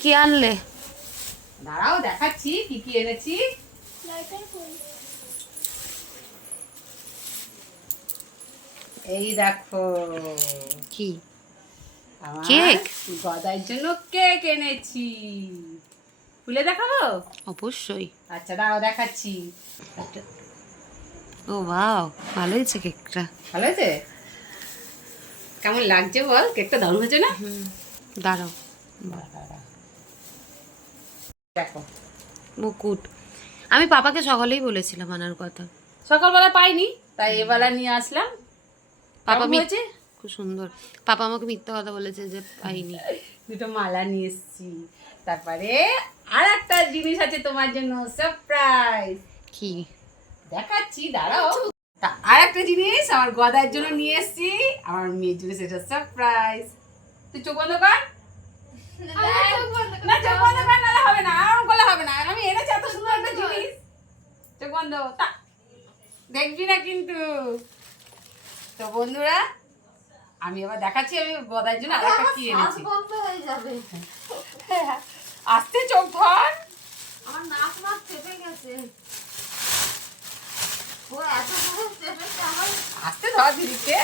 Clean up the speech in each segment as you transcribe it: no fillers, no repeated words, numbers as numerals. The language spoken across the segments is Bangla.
কি আনলে? দাঁড়াও দেখাচ্ছি কি কি এনেছি। এই দেখো কি আমার কেক? গদার জন্য কেক এনেছি। খুলে দেখাবো? অবশ্যই। আচ্ছা দাঁড়াও দেখাচ্ছি। ও ওয়াও, ভালো হয়েছে কেকটা। ভালো হয়েছে? কেমন লাগছে বল? কেকটা দারুণ হয়েছে না? দাঁড়াও, দেখো মুকুট। আমি পাপাকে সকালেই বলেছিলাম আনার কথা। সকালবেলা পাইনি, তাই এবেলা নিয়ে আসলাম। পাপা কেমন হয়েছে? খুব সুন্দর। পাপা আমাকে মিথ্যা কথা বলেছে যে পাইনি। দুটো মালা নিয়ে এসেছি। তারপরে আর একটা জিনিস আছে তোমার জন্য, সারপ্রাইজ। কি? দেখাচ্ছি দাঁড়াও। তা আর একটা জিনিস আমার গদার জন্য নিয়ে এসেছি, আমার মেয়ের জন্য, সেটা সারপ্রাইজ। তুই চোখ বন্ধ কর। না চোখ বন্ধ কর, নাহলে হবে না, আরাম করলে হবে না। আমি এনেছি এত সুন্দর একটা জিনিস। চোখ বন্ধ, দেখবি না কিন্তু। তো বন্ধুরা, আমি এবার দেখাচ্ছি আমি গদার জন্য আর একটা কি এনেছি। আস্তে চোখ ধর। আমার নাক চেপে গেছে। ও এত চেপেছে আমার। আস্তে ধর দিদিকে।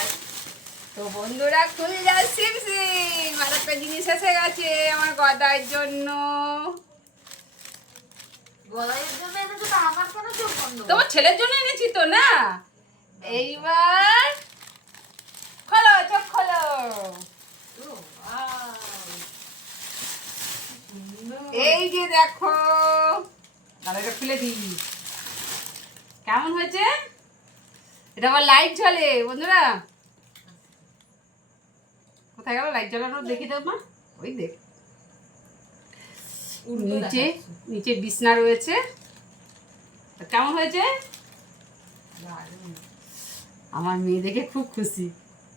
তো বন্ধুরা খুলে যা সিম সিম, আর একটা জিনিস এসে গেছে আমার গদার জন্য। গলার জন্য এনেছো তো আমার কেন চোখ বন্ধ? তোমার ছেলের জন্য এনেছি তো না। এইবার খোলো, চোখ খোলো। এই যে দেখো, তাহলে এটা খুলে দিই। কেমন হয়েছে? এটা আবার লাইট জ্বলে বন্ধুরা। কোথায় গেল লাইট জ্বালানো? দেখি দাও মা। ওই দেখ, নিচে নিচে বিছনা রয়েছে। তা কেমন হয়েছে? আমার মেয়ে দেখে খুব খুশি।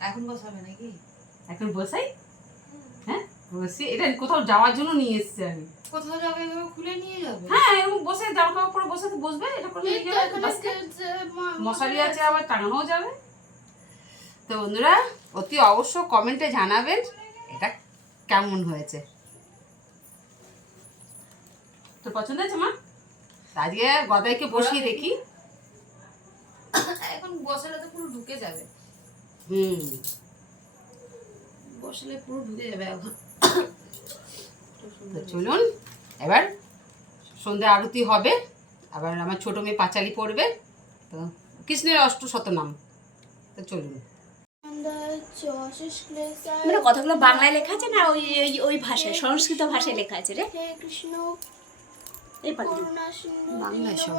এখন বসাবে নাকি? এখন বসাই? হ্যাঁ বসি। এটা কোথাও যাওয়ার জন্য নিয়ে এসেছি আমি। কোথাও যাবে এভাবে খুলে নিয়ে যাবে? হ্যাঁ এরকম বসে জামা কাপড় পরে বসে তো বসবে, এটা করে নিয়ে যাবে। মশারি আছে, আবার টাঙানোও যাবে। তো বন্ধুরা অতি অবশ্য কমেন্টে জানাবেন এটা কেমন হয়েছে। তোর পছন্দ হয়েছে মা? আজকে গদাইকে বসিয়ে দেখি। এখন বসালে তো পুরো ঢুকে যাবে। বসলে পুরো ঢুকে যাবে এখন। তো চলুন এবার সন্ধ্যা আরতি হবে, আবার আমার ছোট মেয়ে পাঁচালি পড়বে। তো কৃষ্ণের অষ্টশতনাম। তো চলুন। মানে কতগুলো বাংলায় লেখা আছে না, ওই ওই ওই ভাষায়, সংস্কৃত ভাষায় লেখা আছে রে। হে কৃষ্ণ এই পারবি বাংলায় সব।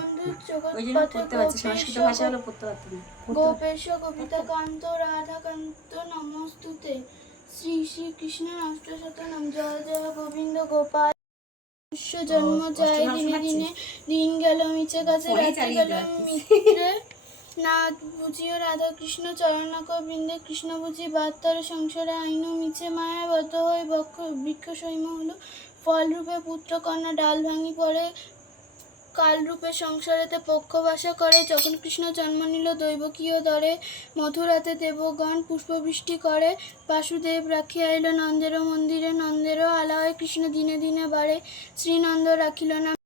ওই জন্য পড়তে পারছি, সংস্কৃত ভাষা হলে পড়তে পারতাম না। গোপেশ কবিতা কান্ত রাধা কান্ত নমস্তুতে শ্রী শ্রী কৃষ্ণের অষ্টশতনাম। জয় জয় গোবিন্দ গোপাল। মনুষ্য জন্ম যায় দিনে দিনে, দিন গেল মিছে কাছে, রাত্রি গেল মিত্রে। নাথ বুঝিও রাধা কৃষ্ণ চরণক বৃন্দে, কৃষ্ণ বুঝি বাত্তর সংসারে আইন মিছে, মায়া বদ্ধ হয়ে বৃক্ষ সৈম হলো। ফল রূপে পুত্র কন্যা ডাল ভাঙি পড়ে, কাল রূপে সংসারেতে পক্ষবাসা করে। যখন কৃষ্ণ জন্ম নিল দৈবকীয় দরে, মথুরাতে দেবগণ পুষ্পবৃষ্টি করে। বাসুদেব রাখিয়া এল নন্দের মন্দিরে, নন্দেরও আলয় কৃষ্ণ দিনে দিনে বাড়ে। শ্রীনন্দ রাখিল নাম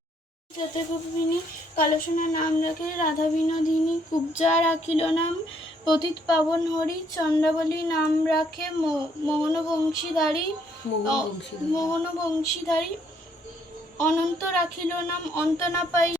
গোপিনী, কালসোনা নাম রাখে রাধা বিনোদিনী। কুব্জা রাখিল নাম পতিত পাবন হরি, চন্দ্রাবলী নাম রাখে মোহন বংশীধারী। অনন্ত রাখিল নাম অন্ত না পাই।